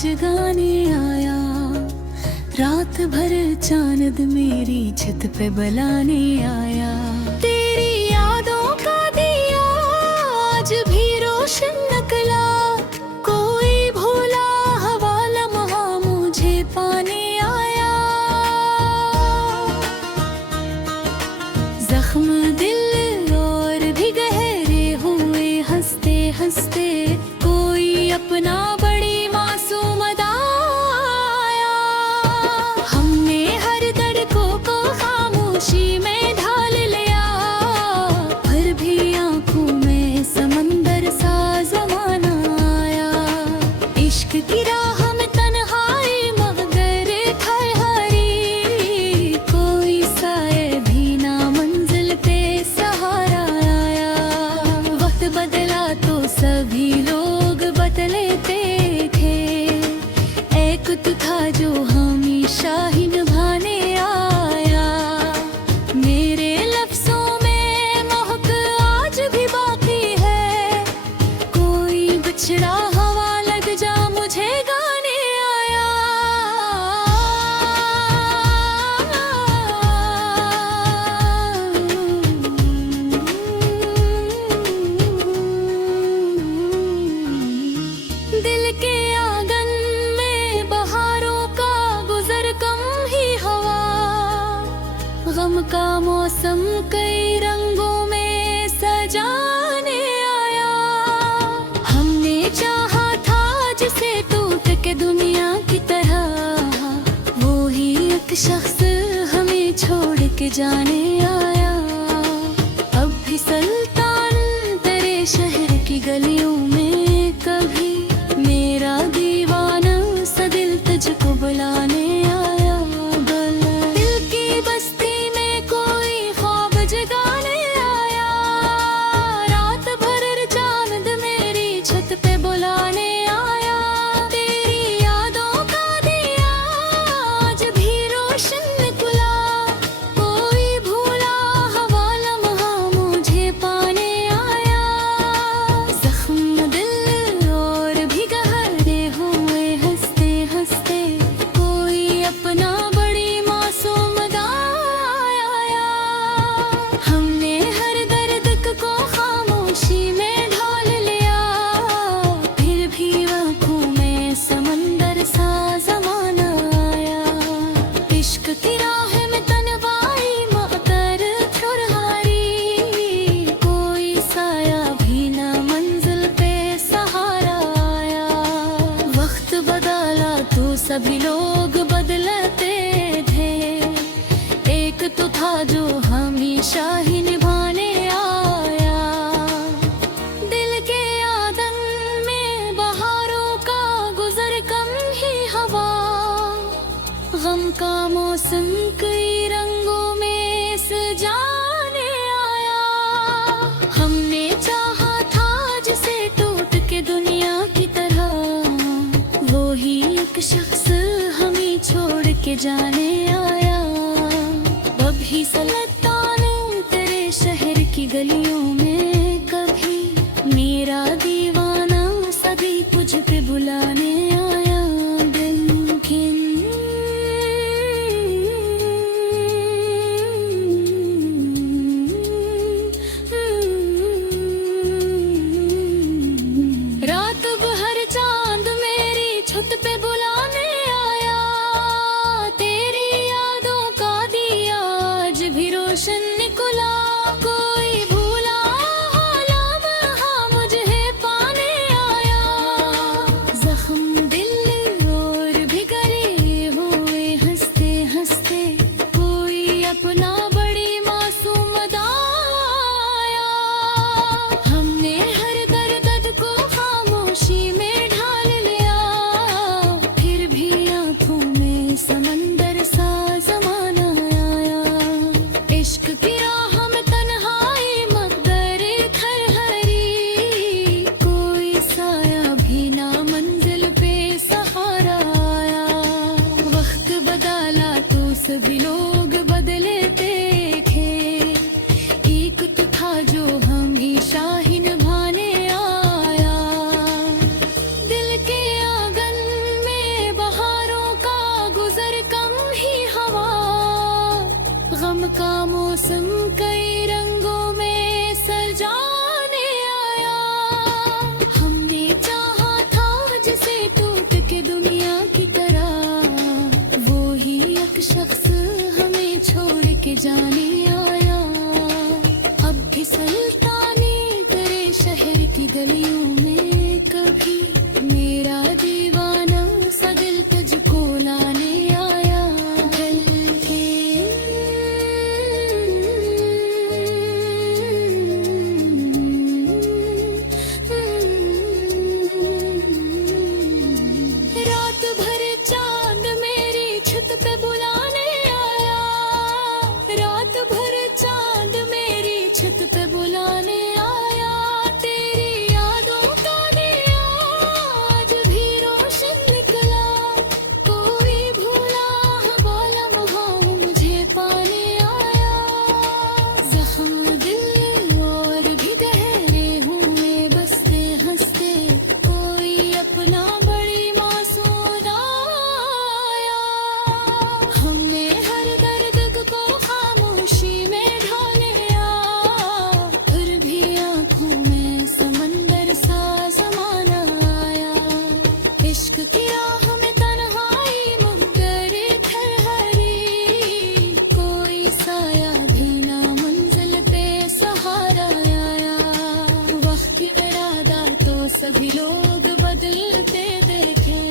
जगाने आया। रात भर चांद मेरी छत पे बुलाने आया। तेरी यादों का दिया आज भी रोशन निकला। कोई भूला हवा लम्हा मुझे पाने आया। जख्म दिल और भी गहरे हुए हंसते हंसते। कोई अपना बड़ी मासूम अदा आया। हमने हर धड़कों को खामोशी में ढाल लिया। फिर भी आंखों में समंदर सा ज़माना आया। इश्क की राह में तन्हाई मगर खरहरी। कोई साए भी ना मंजिल पे सहारा आया। वक्त बदला तो सभी लोग बदलते थे। एक तू था जो हमेशा ही निभाने आया। मेरे लफ्जों में महक आज भी बाकी है। कोई बिछड़ा हवा लग जा मुझे गाने आया। दिल के आंगन में बहारों का गुजर कम ही हवा। गम का मौसम कई रंगों में सजाने आया। हमने चाहा था जिसे टूट के दुनिया की तरह। वो ही एक शख्स हमें छोड़ के जाने आया। अब भी सुल्तान तेरे शहर की गलियों में कभी मेरा दीवाना सा दिल तुझको बुलाने आया। दिल की बस्ती में कोई ख्वाब जगाने आया। रात भर चांद मेरी छत पे बुलाने आया। तेरी यादों का दिया आज भी रोशन निकला। कोई भूला हवा लम्हा मुझे पाने आया। जख्म दिल और भी गहरे हुए हंसते हंसते। कोई अपना बड़ी मासूम अदा आया। हमने हर दर्द को खामोशी में ढाल लिया। फिर भी आंखों में समंदर सा ज़माना आया। इश्क की राह में तन्वाई मगर खुरहारी। कोई साया भी ना मंजिल पे सहारा आया। वक्त बदला तो सभी लोग बदलते थे। एक तो था जो हमेशा ही निभाने आया। दिल के आंगन में बहारों का गुजर कम ही हवा। गम का मौसम कई रंगों में सजाने आया। हमने चाहा था जिसे टूट के दुनिया की तरह। वो ही एक शख्स हमें छोड़ के जाने आया। अब ही सुल्तान तेरे शहर की गलियों में कभी मेरा दीवाना सभी तुझ पे बुलाने आया। रात भर चांद मेरी छत पे बुलाने आया। तेरी यादों का दिया आज भी रोशन का मौसम कई रंगों में सजाने आया। हमने चाहा था जिसे टूट के दुनिया की तरह, वो ही एक शख्स हमें छोड़ के जाने आया। अब भी सुल्तानी तेरे शहर की गलियों में कभी मेरा दीवाना सा दिल तुझको लाने आया। दिल के रात भर चांद मेरी छत पे बुलाने आया। रात भर चांद मेरी छत पे बुलाने आया। तेरी यादों का दिया आज भी रोशन निकला। कोई भूला वाला मुहां मुझे पाने आया। जख्म दिल और भी गहरे हुए बसते हंसते, कोई अपना बड़ी मासूम आया। हमने हर दर्द को खामोशी में ढा लिया, फिर भी आंखों में समंदर सा ज़माना आया। इश्क की राह में तन्हाई मुनकर खरहरी, कोई साया भी ना मंजिल पे सहारा आया। वक्त की इरादा तो सभी लोग बदलते देखे,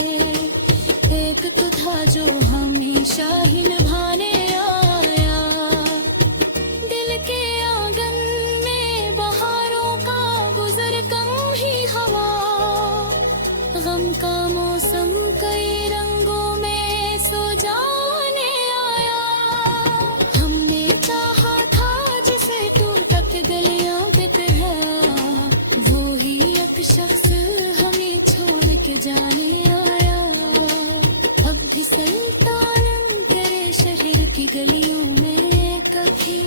एक तो था जो हमेशा ही निभाने आया। दिल के आंगन में बहारों का गुजर कम ही हवा, गम का मौसम कई रंगों में सो जाने आया। हमने चाहा था जिसे टूटक गलियां पे तरह, वो ही एक शख्स हमें छोड़ के जाने आया। अब भी सुल्तान तेरे शहर की गलियों में कभी